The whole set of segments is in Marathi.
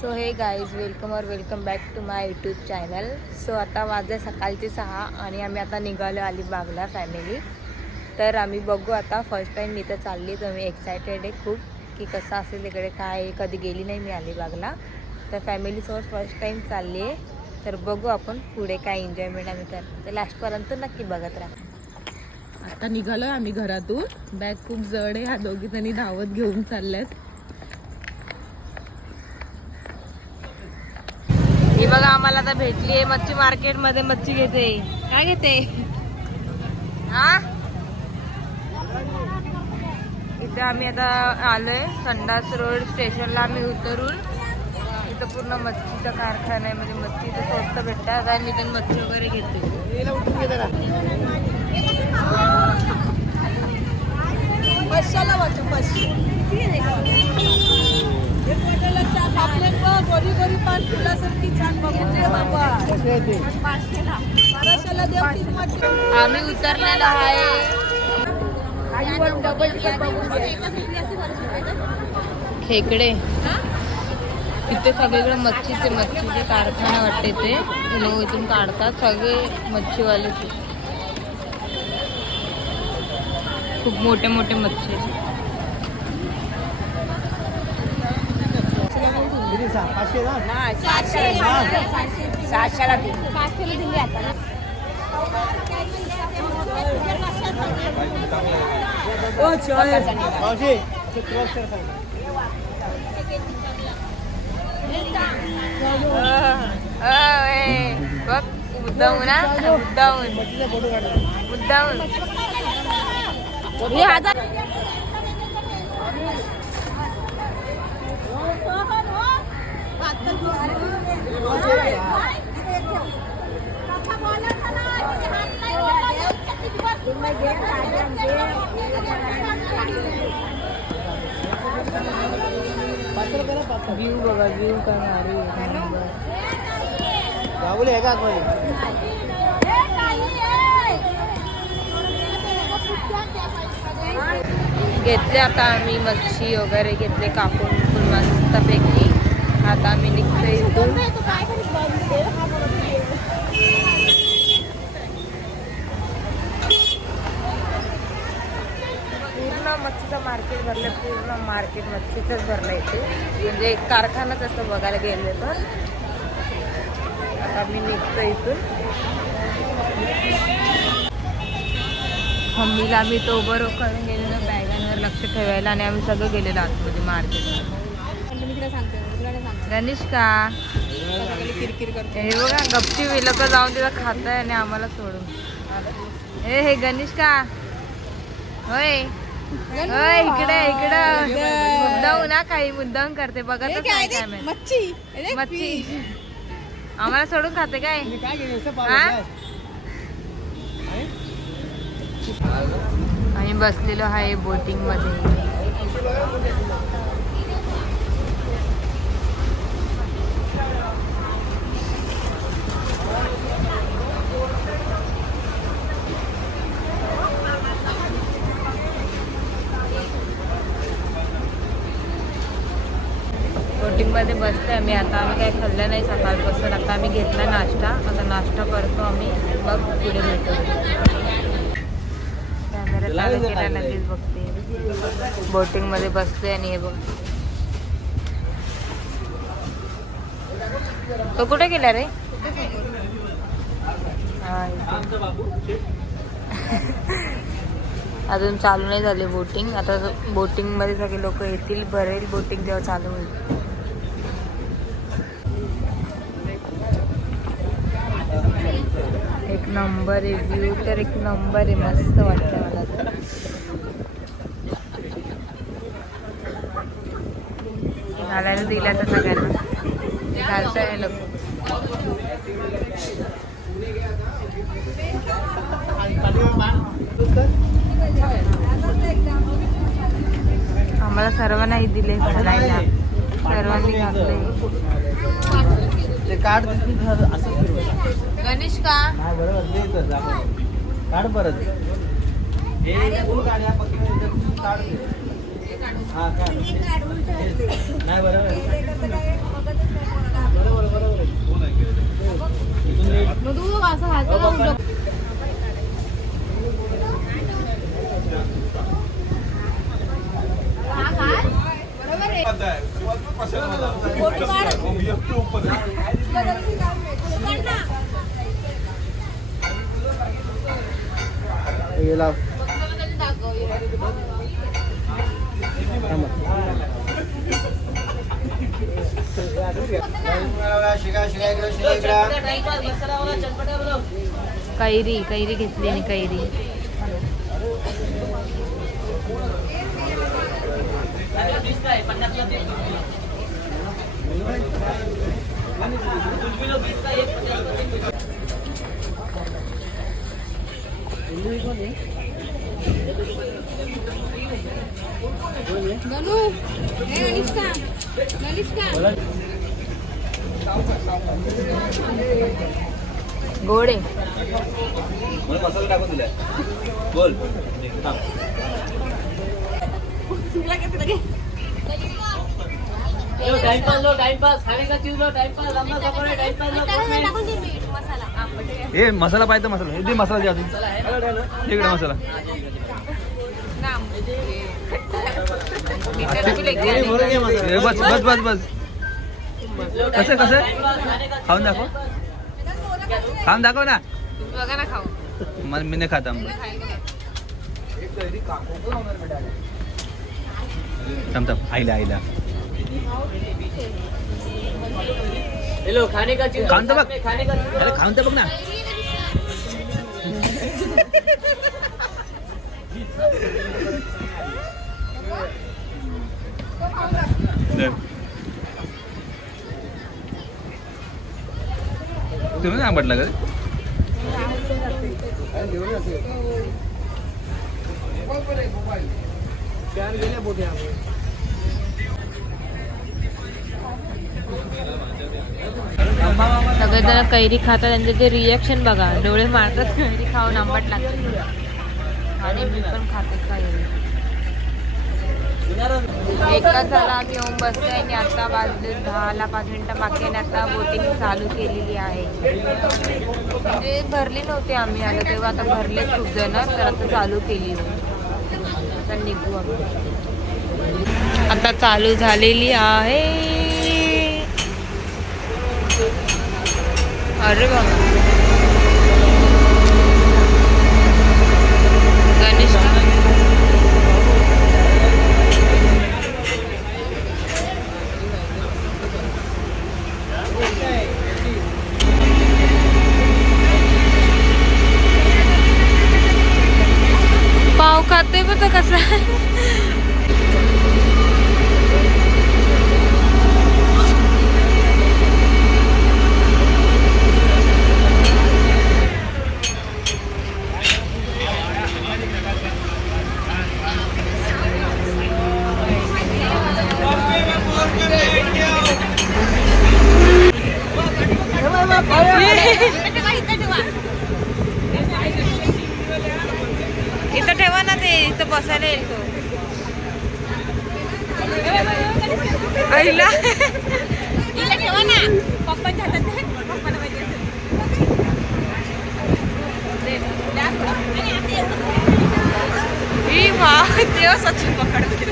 So hey guys welcome back to my YouTube channel. सो आता वाजले सकाळचे 6 आणि आम्ही आता निघालो अलिबागला फॅमिली. तर आम्ही बघू आता फर्स्ट टाईम मी तर चालली, तर मी एक्सायटेड आहे खूप की कसं असेल तिकडे काय. कधी गेली नाही मी अलिबागला, तर फॅमिलीसोबत फर्स्ट टाईम चालली आहे. तर बघू आपण पुढे काय एन्जॉयमेंट आम्ही करतो, तर लास्टपर्यंत नक्की बघत राहा. आता निघालो आम्ही घरातून. बॅग खूप जड आहे, ह्या दोघी जणी धावत घेऊन चालल्यात. ही बघा आम्हाला आता भेटली आहे मच्छी मार्केट मध्ये. मच्छी घेते. काय घेते हा? इथे आम्ही आता आलोय संडास रोड स्टेशनला. आम्ही उतरून इथं पूर्ण मच्छीचा कारखाना आहे, म्हणजे मच्छी इथं स्वस्त भेटतात आणि मी तर मच्छी वगैरे घेते. आम्ही उतरलेलो आहे. खेकडे तिथे सगळीकडे मच्छीचे कारखाना वाटते. ते लोक इथून काढतात सगळे मच्छीवाले. खूप मोठे मोठे मच्छी. बघ मुद्दाहून ना, मुद्दाहून व्यू बघा, व्यू करणारी आहे का घेतले. आता आम्ही मच्छी वगैरे घेतले कापून मस्तपैकी. आता आम्ही निघतोय इथून. पूर्ण मच्छीचं मार्केट भरलं, पूर्ण मार्केट मच्छीचंच भरलं इथे, म्हणजे एक कारखानाच असं बघायला गेले. तर आता मी निघतो इथून. मम्मीला आम्ही तो बरोबर करून गेलेलो बॅगांवर लक्ष ठेवायला, आणि आम्ही सगळं गेलेलो आतमध्ये मार्केटमध्ये. गणेश का हे बघा गपची लोक जाऊन तिला खात आहे आणि आम्हाला सोडून. हे गणेश का होय होय, इकडे मुद्दाहून ना, काही मुद्दाहून करते बघा. मच्छी आम्हाला सोडून खाते काय? आम्ही बसलेलो आहे बोटिंग मध्ये. बोटिंग मध्ये बसतोय आम्ही आता. आम्ही काही खाल्लं नाही सकाळपासून. आता आम्ही घेतला नाश्ता. आता नाश्ता करतो आम्ही. बघ पुढे भेटतो. कॅमेरा चालू केला लगेच बघते. बोटिंग मध्ये बसतोय आणि हे बघ तो कुठे गेला रे? अजून चालू नाही झाली बोटिंग. आता बोटिंग मध्ये सगळे लोक येतील, भरेल बोटिंग जेव्हा चालू होईल. एक नंबर आहे व्ह्यू, तर एक नंबर आहे. मस्त वाटतं मला तर. घालायला दिला तर सगळ्यांना घालतोय लोक. आम्हाला सर्वांनाही दिले घालायला, सर्वांनी घातले. गणेश का काढ परत. नाही बरोबर कैरी कैरी घेतली आणि कैरी गोडे मसाला टाकून दिलाय बोल ए मसाला पाहिजे मसाला हे दे मसाला दे अजून इकडे मसाला ए, बस बस बस बस कसं कसं खाऊन दाखव खाऊन दाखव ना बघा ना खाऊ मला मी नाही खाता थांब आईला आईला हेलो खाने का चीज खाऊन तर बघ खाने का अरे खाऊन तर बघ ना तुम्ही नाही आंबटला का सगळेजण कैरी खातात त्यांचे ते रिॲक्शन बघा डोळे मारतात कैरी खाऊन आंबट लागते आणि मी पण खाते कैरी एका झाला आम्ही येऊन बसले आणि आता वाजले 10ला 5 मिनिटं बाकी आणि आता बोटिंग चालू केलेली आहे म्हणजे भरली नव्हती आम्ही आलो तेव्हा आता भरले खूप जण तर आता चालू केली आता निघू आम्ही आता चालू झालेली आहे अरे बाबा गणेश पाव खाते बघ तो कसा इथं ठेवा ना ते इथं बसायला येईल तो आईला ठेवा ना पप्पा देव सचिन पकडते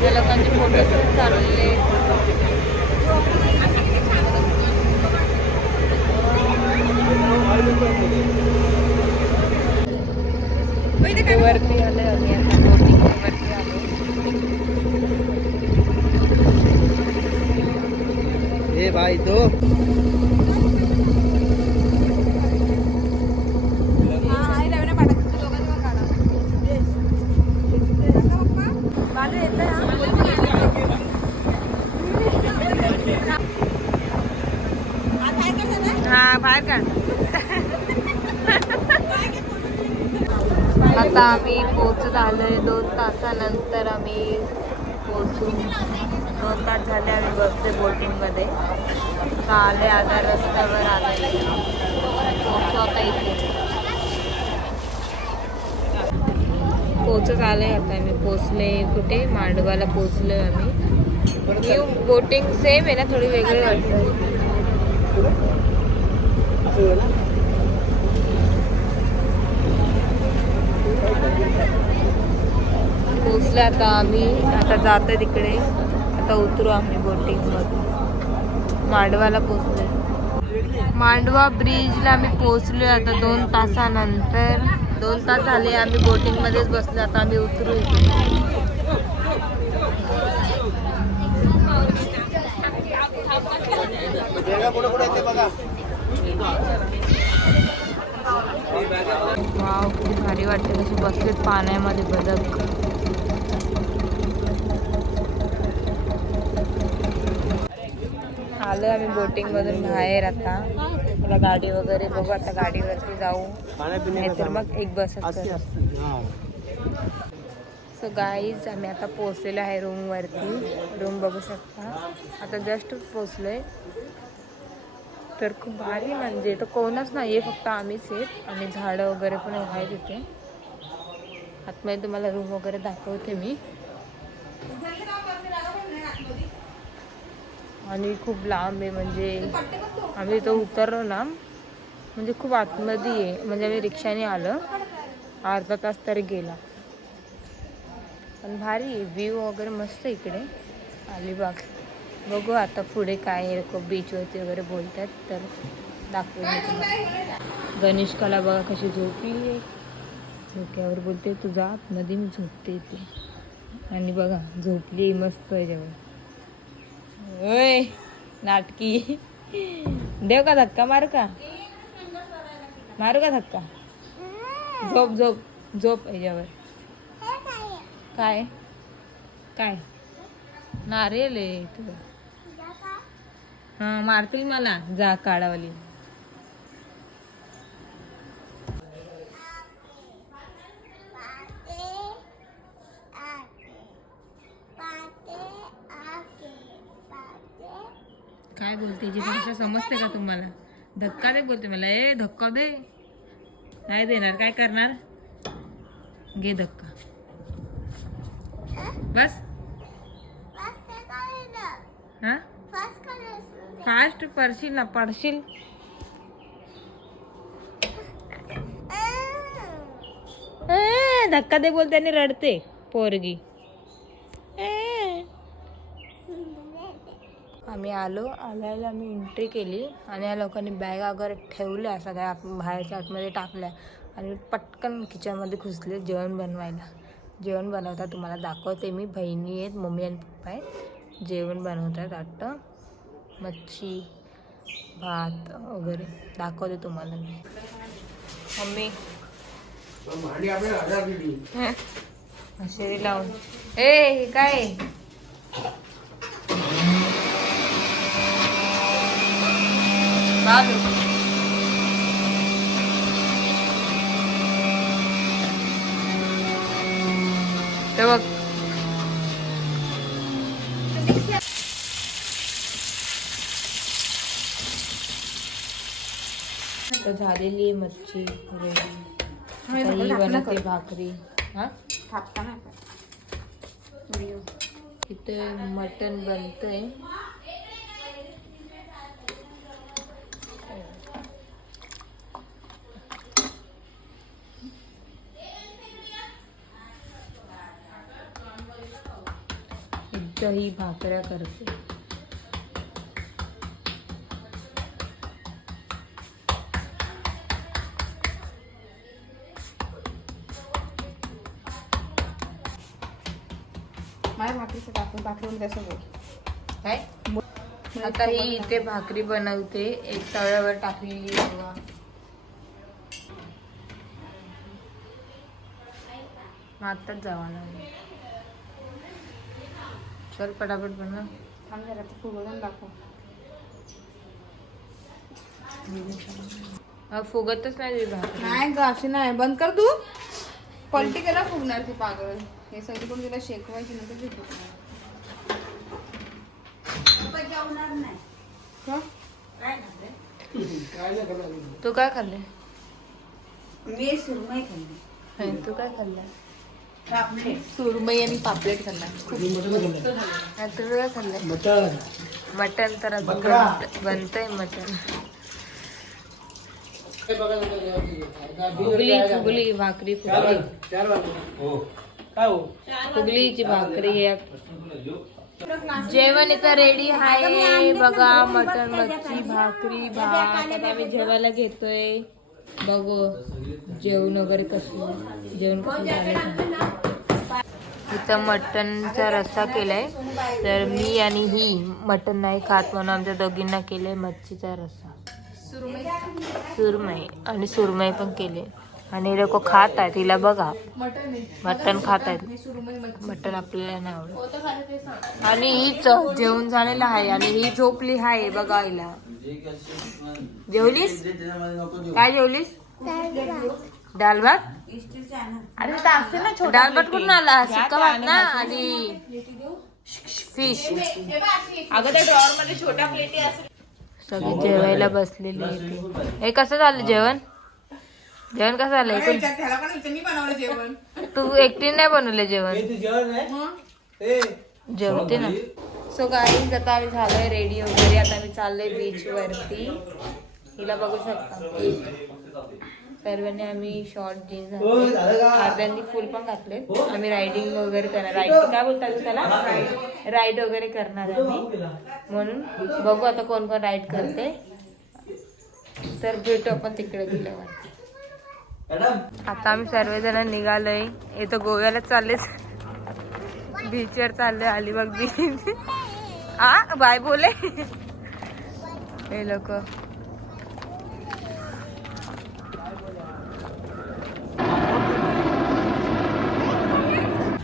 त्या लोकांचे फोटो शूट चालले वरती आले आम्ही आता बोटिंग वरती आलो ए भाई तो हा बाहेर काढ आता आम्ही पोहोचत आलोय 2 तासानंतर आम्ही पोहोचून 2 तास झाले आम्ही बसते बोटिंगमध्ये आले आता रस्त्यावर आले पोहोचू आता इथे पोहोचत आले आता आम्ही पोचले कुठे मांडवाला पोचलोय आम्ही न्यू बोटिंग सेम आहे ना, थोडी वेगळी वाटतं. पोचले आता आम्ही, आता जातो तिकडे. आता उतरू आम्ही बोटिंग मध्ये. मांडवाला पोचलोय. मांडवा ब्रिजला आम्ही पोचलोय आता 2 तासानंतर. 2 तास झाले आम्ही बोटिंग मध्येच बसलो. आता आम्ही उतरू इथे. वाव, किती भारी वाटते कशी बसलेत पाण्यामध्ये बदक. आलो आम्ही बोटिंग मधून बाहेर. आता मला गाडी वगैरे बघू, आता गाडीवरती जाऊ नाहीतर मग एक बसच करू. सो गाईज आम्ही आता पोचलेलो आहे रूमवरती. रूम बघू शकता. आता जस्ट पोचलोय. तर खूप भारी, म्हणजे तर कोणच नाही आहे, फक्त आम्हीच आहेत. आणि झाडं वगैरे पण आहे तिथे. आतमध्ये तुम्हाला रूम वगैरे दाखवते मी. आणि खूप लांब आहे, म्हणजे आम्ही इथं उतरलो ना, म्हणजे खूप आतमध्ये आहे. म्हणजे आम्ही रिक्षाने आलो, अर्धा तास तरी गेला. पण भारी व्ह्यू वगैरे मस्त इकडे अलिबाग. बघू आता पुढे काय आहे. लोक बीचवरती वगैरे बोलतात, तर दाखवू मी तुम्हाला. गणेशकाला बघा कशी झोपली आहे. झोक्यावर बोलते तुझा आतमध्ये मी झोपते इथे. आणि बघा झोपली मस्त याच्यावर. ओय नाटकी. देव का धक्का, मारू का, मारू का धक्का. झोप झोप झोप याच्यावर. काय काय नारेल आहे तुला. हां मारतील मला. जा काढावाली. काय बोलते जी भाषा समजते का तुम्हाला. धक्का दे बोलते मला. ए धक्का दे. नाही देणार. काय करणार. घे धक्का. बस. हा फास्ट पडशील ना, पडशील. धक्का दे बोलते आणि रडते पोरगी. आम्ही आल्याला आम्ही एंट्री केली आणि या लोकांनी बॅग वगैरे ठेवल्या सगळ्या बाहेरच्या आतमध्ये टाकल्या आणि पटकन किचनमध्ये घुसले जेवण बनवायला. जेवण बनवतात तुम्हाला दाखवते मी. बहिणी आहेत, मम्मी आणि पप्पा आहेत. जेवण बनवतात वाटतं. मच्छी भात वगैरे दाखवते तुम्हाला मी. मम्मी शेरी लावून. ए काय बाबू ते बघ. तर झालेली मच्छी रेडी. बनवते भाकरी. हा इथे मटण बनतंय. दही भाकऱ्या करते. माझ्या भाकरीचं टाकून भाकरी कसं बोल काय. आता ही इथे भाकरी बनवते. एक तव्यावर टाकलेली बघा. आताच जावा ना. चल पटापट बनवा. थांब जरा ते फुगवून दाखव. फुगतच नाही भाकरी. नाही ग अशी नाही. बंद कर तू. पलटी केला फुगणार ती पागल. हे सगळीकडून तिला शेकवायची नंतर ते फुगणार. तू काय खाल्ले. मी सुरमई खाल्ली. तू काय खाल्लं. सुरमई आणि पापलेट खाल्ला तुला खाल्लंय मटन मटन तर अजून बकरा. बनतंय मटन. फुगली फुगली भाकरी फुगली फुगलीची भाकरी आहे. जेवण इथं रेडी आहे बघा. मटन मच्छी भाकरी भात. आता आम्ही जेवायला घेतोय. बघू जेवण वगैरे कसं जेवण कसं झालं. इथं मटनचा रस्सा केलाय. तर मी आणि ही मटन नाही खात म्हणून आमच्या दोघींना केलंय मच्छीचा रस्सा. सुरमई आणि सुरमई पण केले. आणि लोक खात आहेत. तिला बघा मटन खात आहेत. मटन आपल्याला नाही आवडत. आणि हीच जेवण झालेलं आहे आणि ही झोपली आहे बघा. हिला जेवलीस काय जेवलीस? डाल भात. अरे असते ना छोटा डाल भात कुठून आला? सुका भात ना आणि फिश. अगं त्या ड्रॉवर मध्ये छोट्या प्लेटी असतात. सगळी जेवायला बसलेली होती. हे कसं झालं जेवण? जेवण कसं झालं? त्याला पण विचार, मी बनवलं जेवण. तू एकटी नाही बनवलं जेवण? जेवते ना. सो गाईज आता आम्ही झालोय रेडी वगैरे. आता आम्ही चाललोय बीच वरती. हिला बघू शकता. सर्वांनी आम्ही शॉर्ट जीन्स घातले. अर्ध्यांनी फुल पण घातले. आम्ही रायडिंग वगैरे करणार. रायडिंग काय बोलतात त्याला? राईड वगैरे करणार आम्ही. म्हणून बघू आता कोण कोण राईड करते. तर भेटू आपण तिकडे गेल्यावर. आता आम्ही सर्वजण निघालोय. इथं गोव्याला चाललेच. बीचवर चाललोय. अलिबाग बीच. हा बाय बोले हे लोक.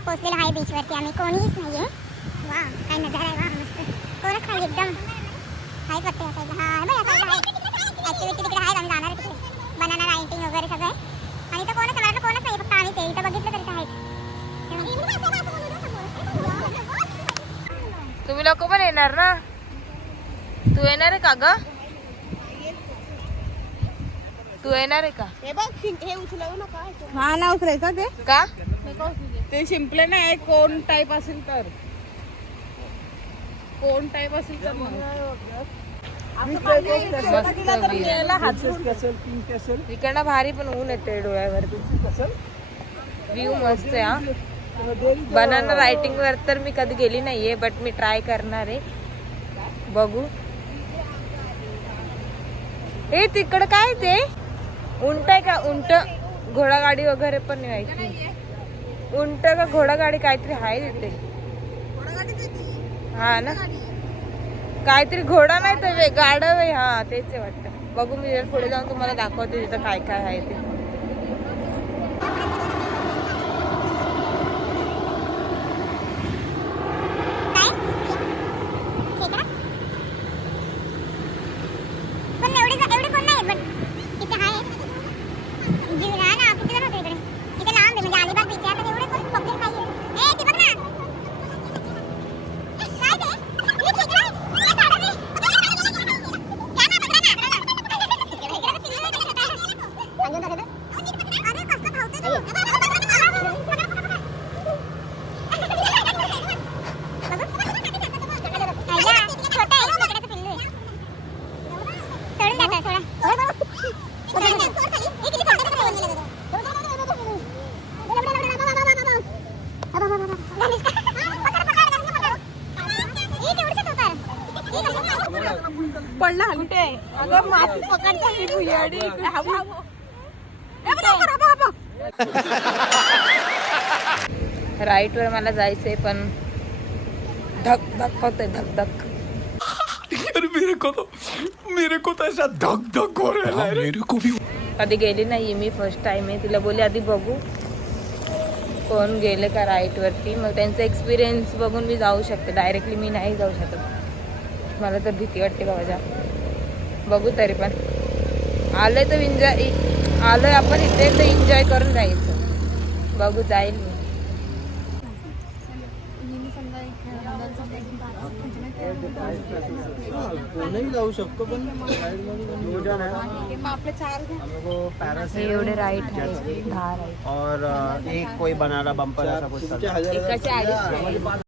पोचलेलो आहे बीचवरती आम्ही. कोणीच नाहीये. वा काय नजारा आहे. वा मस्त. कोणच नाही एकदम. हाय वाटते या साईडला. हा बघा साईडला आहे ऍक्टिव्हिटी तिकडे आहे. आम्ही जाणार तिकडे. बनाना रायटिंग वगैरे सगळं आहे. आणि इथं कोणच नाही. कोणच नाही फक्त आम्हीच आहे. इथं बघितलं तरी इथं आहेत. तुम्ही लोक पण येणार ना? तू येणार आहे का ग? तू येणार आहे का? हे बघ हे उचलवू नका. हा ना उचलायचं ते का? ते शिंपले नाही. कोण टाईप असेल तर कोण टाईप असेल तर इकडनं भारी पण ऊन येते डोळ्यावरती. व्ह्यू मस्त आहे. हा बनाना रायटिंग वर तर मी कधी गेली नाहीये. बट मी ट्राय करणार आहे. बघू. हे तिकडं काय ते उंट आहे का? उंट घोडागाडी वगैरे पण नाही. उंट का घोडागाडी काहीतरी आहे तिथे. हा ना काहीतरी घोडा नाही तर गाडव आहे. हा तेच आहे वाटतं. बघू मी पुढे जाऊन तुम्हाला दाखवते तिथं काय काय आहे ते. पडला कुठे? अगं माती पकडता भुयाडी. राईट वर मला जायचंय पण धक धक होतंय. धक धक. मेरे को तो ऐसा धक धक हो रहा है. मेरे को भी. कधी गेली नाहीये मी. फर्स्ट टाइम आहे. तिला बोलली आधी बघू कोण गेले का राईट वरती. मग त्यांचा एक्सपिरियन्स बघून मी जाऊ शकते. डायरेक्टली मी नाही जाऊ शकत. मला तर भीती वाटते बाबा. बघू तरी पण आलोय तर एन्जॉय. आलोय आपण इथे तर एन्जॉय करून जायचं. बघू जाईल मी. कोणीही जाऊ शकतो पण मग आपले 4 हे एवढे राईट आहे 10 राईट और एक कोई बनाना बंपर ऐसा कुछ तुमच्या हजार एकाचे 250